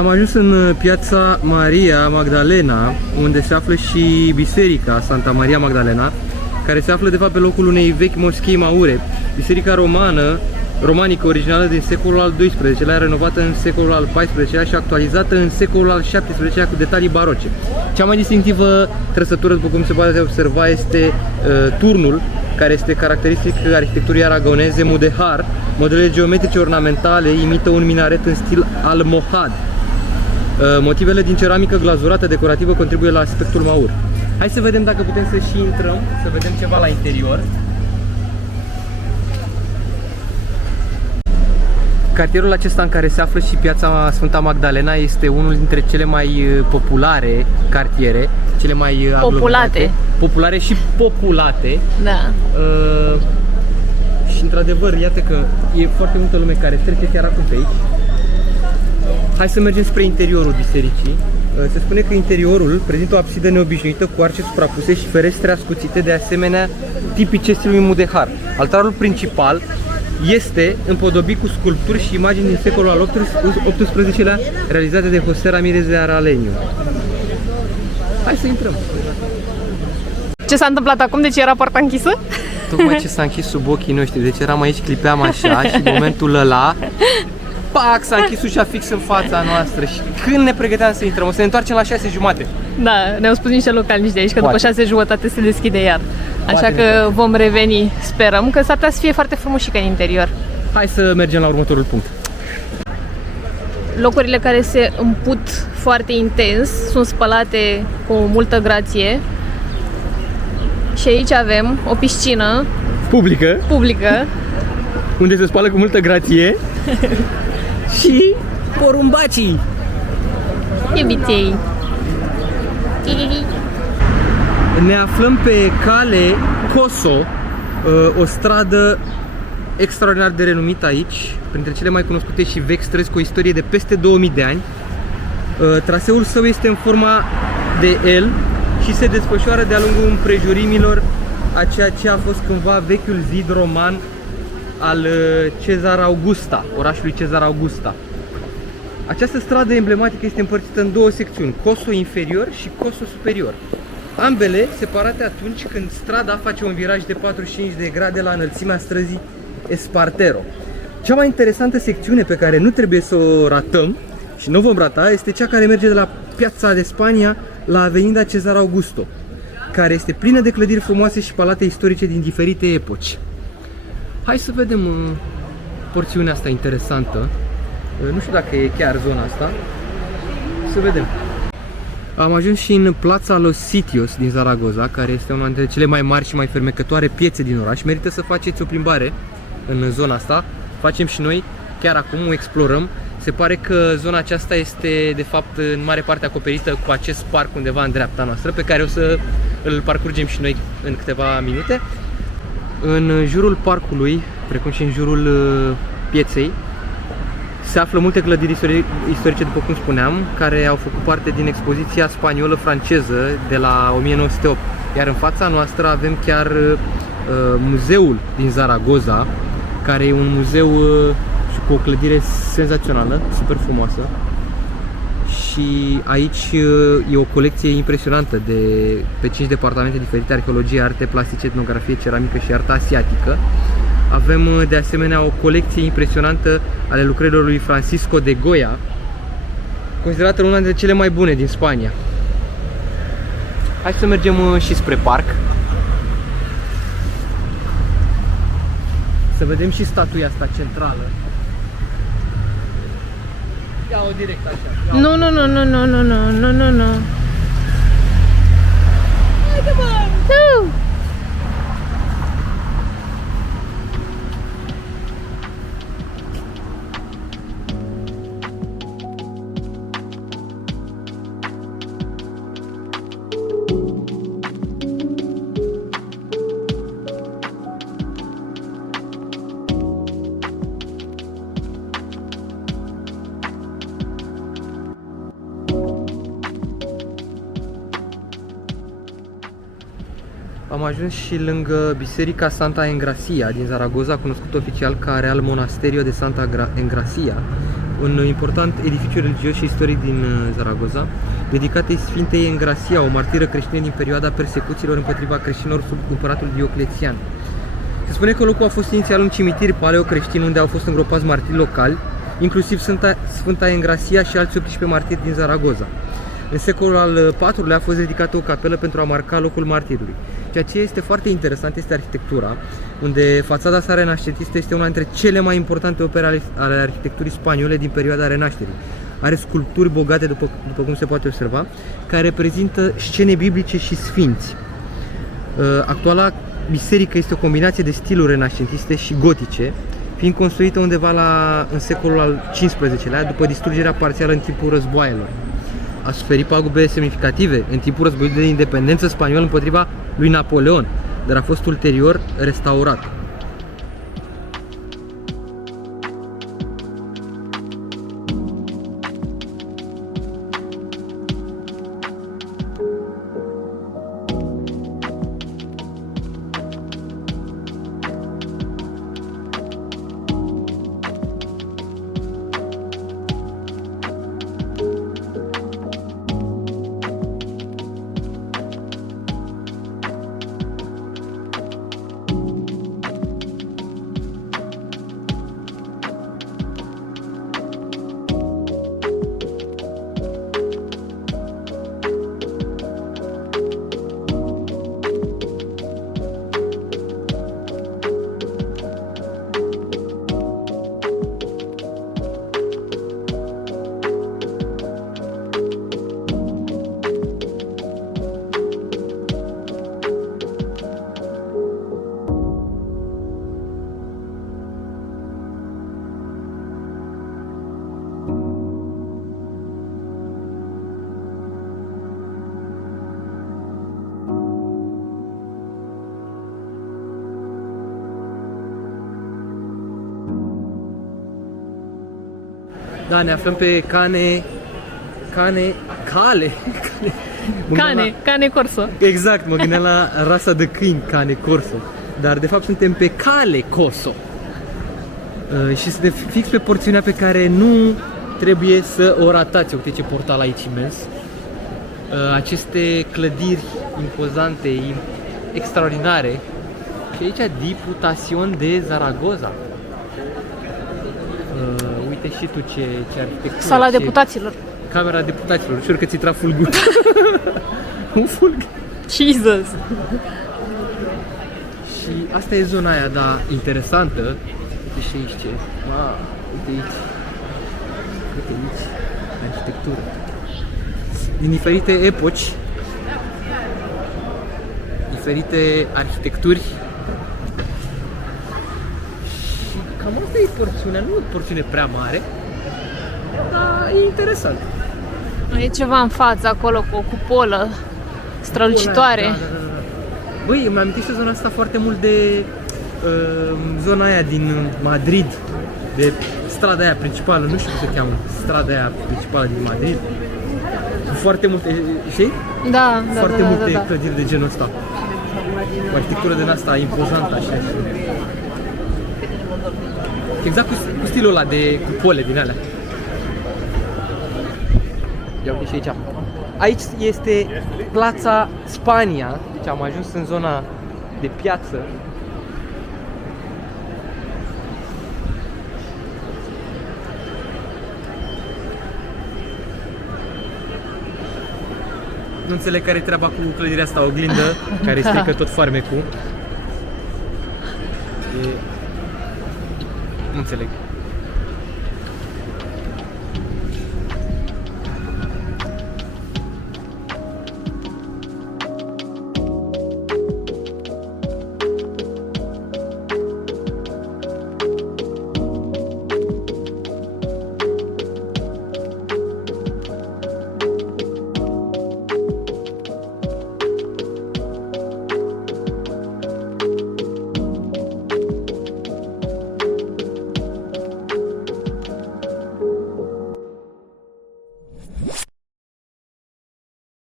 Am ajuns în piața Maria Magdalena, unde se află și biserica Santa Maria Magdalena, care se află de fapt pe locul unei vechi moschei maure. Biserica romanică originală din secolul al XII-lea, renovată în secolul al XIV-lea și actualizată în secolul al XVII-lea cu detalii baroce. Cea mai distinctivă trăsătură, după cum se poate observa, este turnul, care este caracteristic arhitecturii aragoneze mudehar. Modelele geometrice ornamentale imită un minaret în stil almohad. Motivele din ceramică glazurată decorativă contribuie la aspectul maur. Hai să vedem dacă putem să și intrăm, să vedem ceva la interior. Cartierul acesta în care se află și piața Sfânta Magdalena este unul dintre cele mai populare cartiere, cele mai populare și populate. Da. Și într-adevăr, iată că e foarte multă lume care trece chiar acum pe aici. Hai să mergem spre interiorul bisericii. Se spune că interiorul prezintă o absidă neobișnuită cu arce suprapuse și ferestre ascuțite, de asemenea tipice stilului mudehar. Altarul principal este împodobit cu sculpturi și imagini din secolul al XVIII-lea realizate de José Ramírez de Araleño. Hai să intrăm. Ce s-a întâmplat acum? Deci era poarta închisă? Tocmai ce s-a închis sub ochii noștri. Deci eram aici, clipeam așa și în momentul ăla pac, s-a închis ușa fix în fața noastră. Și când ne pregăteam să intrăm, o să ne întoarcem la 6:30. Da, ne-au spus niște localnici de aici că după 6:30 se deschide iar. Așa că vom reveni, sperăm, că s-ar putea să fie foarte frumușică în interior. Hai să mergem la următorul punct. Locurile care se împut foarte intens sunt spălate cu multă grație. Și aici avem o piscină publică unde se spală cu multă grație și porumbacii. Iubiței. Ne aflăm pe cale Coso, o stradă extraordinar de renumită aici, printre cele mai cunoscute și vechi străzi cu o istorie de peste 2000 de ani. Traseul său este în forma de L și se desfășoară de-a lungul împrejurimilor a ceea ce a fost cândva vechiul zid roman al Cezar Augusta, orașului Cezar Augusta. Această stradă emblematică este împărțită în două secțiuni, Coso inferior și Coso superior. Ambele separate atunci când strada face un viraj de 45 de grade la înălțimea străzii Espartero. Cea mai interesantă secțiune pe care nu trebuie să o ratăm și nu vom rata este cea care merge de la Piața de Spania la Avenida Cezar Augusto, care este plină de clădiri frumoase și palate istorice din diferite epoci. Hai să vedem porțiunea asta interesantă. Nu știu dacă e chiar zona asta. Să vedem. Am ajuns și în Plața Los Sitios din Zaragoza, care este una dintre cele mai mari și mai fermecătoare piețe din oraș. Merită să faceți o plimbare în zona asta. Facem și noi, chiar acum o explorăm. Se pare că zona aceasta este de fapt în mare parte acoperită cu acest parc undeva în dreapta noastră, pe care o să îl parcurgem și noi în câteva minute. În jurul parcului, precum și în jurul pieței, se află multe clădiri istorice, după cum spuneam, care au făcut parte din expoziția spaniolă-franceză de la 1908. Iar în fața noastră avem chiar muzeul din Zaragoza, care e un muzeu și cu o clădire senzațională, super frumoasă. Și aici e o colecție impresionantă pe 5 departamente diferite: arheologie, arte plastice, etnografie, ceramică și artă asiatică. Avem de asemenea o colecție impresionantă ale lucrărilor lui Francisco de Goya, considerată una dintre cele mai bune din Spania. Hai să mergem și spre parc, să vedem și statuia asta centrală. Ia-o direct așa. Nu. Haide, mă! Nu! Am ajuns și lângă Biserica Santa Engracia din Zaragoza, cunoscută oficial ca Real Monasterio de Santa Engracia. un important edificiu religios și istoric din Zaragoza, dedicat Sfintei Engrasia, o martiră creștină din perioada persecuțiilor împotriva creștinilor sub împăratul Dioclețian. Se spune că locul a fost inițial un cimitir paleo-creștin unde au fost îngropați martiri locali, inclusiv Sfânta Engrasia și alți 18 martiri din Zaragoza. În secolul al IV-lea a fost dedicată o capelă pentru a marca locul martirului. Ceea ce este foarte interesant este arhitectura, unde fațada sa renaștentistă este una dintre cele mai importante opere ale arhitecturii spaniole din perioada Renașterii. Are sculpturi bogate, după cum se poate observa, care reprezintă scene biblice și sfinți. Actuala biserică este o combinație de stiluri renaștentiste și gotice, fiind construită undeva în secolul al XV-lea, după distrugerea parțială în timpul războaielor. A suferit pagube semnificative în timpul războiului de independență spaniol împotriva lui Napoleon, dar a fost ulterior restaurat. Da, ne aflăm pe Cane Corso. Exact, mă gândeam la rasa de câini, Cane Corso. Dar de fapt suntem pe Cale Coso. Și suntem fix pe porțiunea pe care nu trebuie să o ratați. Uite ce portal aici imens. Aceste clădiri impozante, extraordinare. Și aici Diputación de Zaragoza. Uite și tu ce arhitectură. Sala deputaților. Camera deputaților. Ușor că ți trag fulgur. Un fulg. Jesus. Și asta e zona aia, da, interesantă. Uite și aici ce. Uite aici. Uite aici. Arhitectură. Din diferite epoci. Diferite arhitecturi. Cam asta e porțiunea, nu e o porțiune prea mare, dar e interesant. E ceva în față acolo cu o cupolă strălucitoare. Da. Băi, îmi amintește zona asta foarte mult de zona aia din Madrid, de strada aia principală, nu știu cum se cheamă, strada aia principală din Madrid. Cu foarte multe, știi? Da, foarte multe clădiri de genul ăsta. O arhitectură din asta impozantă așa. Exact cu stilul ăla de cupole din alea. Ia uite și aici. Aici este Plața Spania, deci am ajuns în zona de piață. Nu înțeleg care e treaba cu clădirea asta, oglindă, care strică tot farmecul. Nu înțeleg.